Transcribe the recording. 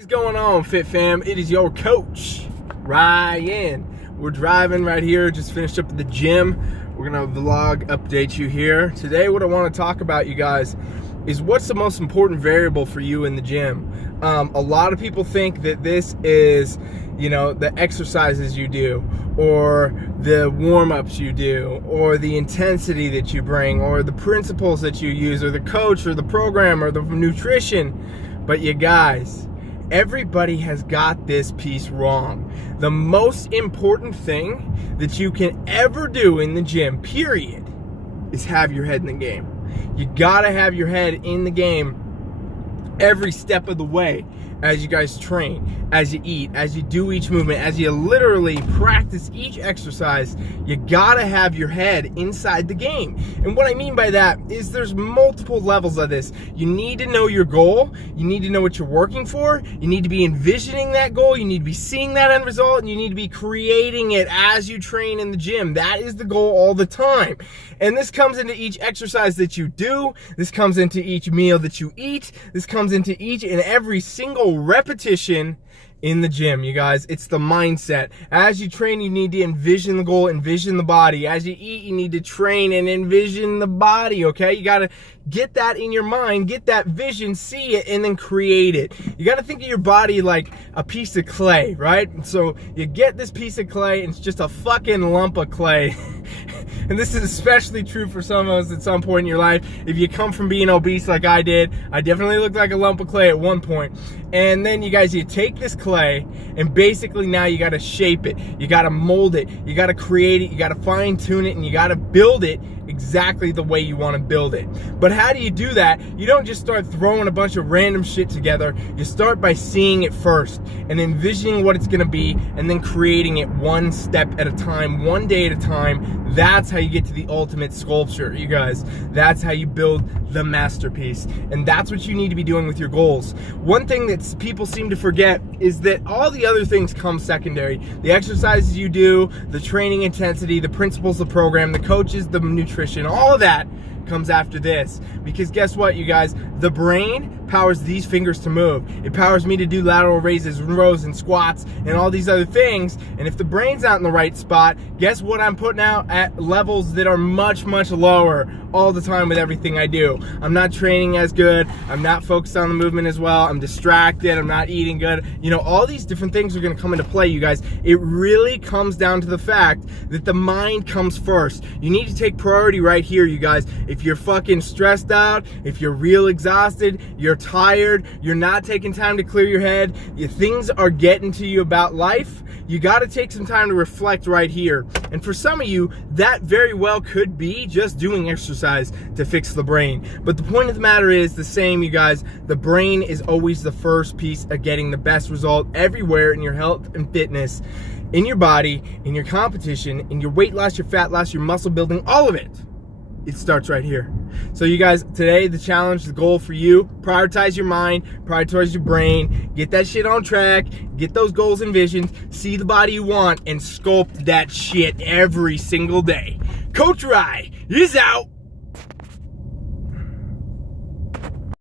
What's going on, Fit Fam? It is your coach, Ryan. We're driving right here, just finished up at the gym. We're gonna vlog update you here. Today, what I wanna talk about, you guys, is what's the most important variable for you in the gym. A lot of people think that this is, the exercises you do, or the warm-ups you do, or the intensity that you bring, or the principles that you use, or the coach, or the program, or the nutrition. But you guys, everybody has got this piece wrong. The most important thing that you can ever do in the gym, period, is have your head in the game. You gotta have your head in the game every step of the way as you guys train, as you eat, as you do each movement, as you literally practice each exercise. You gotta have your head inside the game. And what I mean by that is there's multiple levels of this. You need to know your goal. You need to know what you're working for. You need to be envisioning that goal. You need to be seeing that end result, and you need to be creating it as you train in the gym. That is the goal all the time. And this comes into each exercise that you do. This comes into each meal that you eat. This comes into each and every single repetition in the gym, you guys. It's the mindset. As you train, you need to envision the goal, envision the body. As you eat, you need to train and envision the body, okay? You gotta get that in your mind, get that vision, see it, and then create it. You gotta think of your body like a piece of clay, right? So you get this piece of clay, and it's just a fucking lump of clay. And this is especially true for some of us at some point in your life. If you come from being obese like I did, I definitely looked like a lump of clay at one point. And then you guys, you take this clay, and basically now you gotta shape it. You gotta mold it. You gotta create it. You gotta fine tune it, and you gotta build it exactly the way you wanna build it. But how do you do that? You don't just start throwing a bunch of random shit together. You start by seeing it first and envisioning what it's gonna be, and then creating it one step at a time, one day at a time. That's how you get to the ultimate sculpture, you guys. That's how you build the masterpiece. And that's what you need to be doing with your goals. One thing that people seem to forget is that all the other things come secondary. The exercises you do, the training intensity, the principles, the program, the coaches, the nutrition, all of that comes after this. Because guess what, you guys? The brain powers these fingers to move. It powers me to do lateral raises, rows, and squats, and all these other things. And if the brain's not in the right spot, guess what I'm putting out at levels that are much, much lower all the time with everything I do. I'm not training as good. I'm not focused on the movement as well. I'm distracted. I'm not eating good. All these different things are going to come into play, you guys. It really comes down to the fact that the mind comes first. You need to take priority right here, you guys. If you're fucking stressed out, if you're real exhausted, you're tired, you're not taking time to clear your head, things are getting to you about life, you got to take some time to reflect right here. And for some of you, that very well could be just doing exercise to fix the brain. But the point of the matter is the same, you guys. The brain is always the first piece of getting the best result everywhere in your health and fitness, in your body, in your competition, in your weight loss, your fat loss, your muscle building, all of it. It starts right here. So you guys, today the challenge, the goal for you, prioritize your mind, prioritize your brain, get that shit on track, get those goals and visions, see the body you want, and sculpt that shit every single day. Coach Rye is out.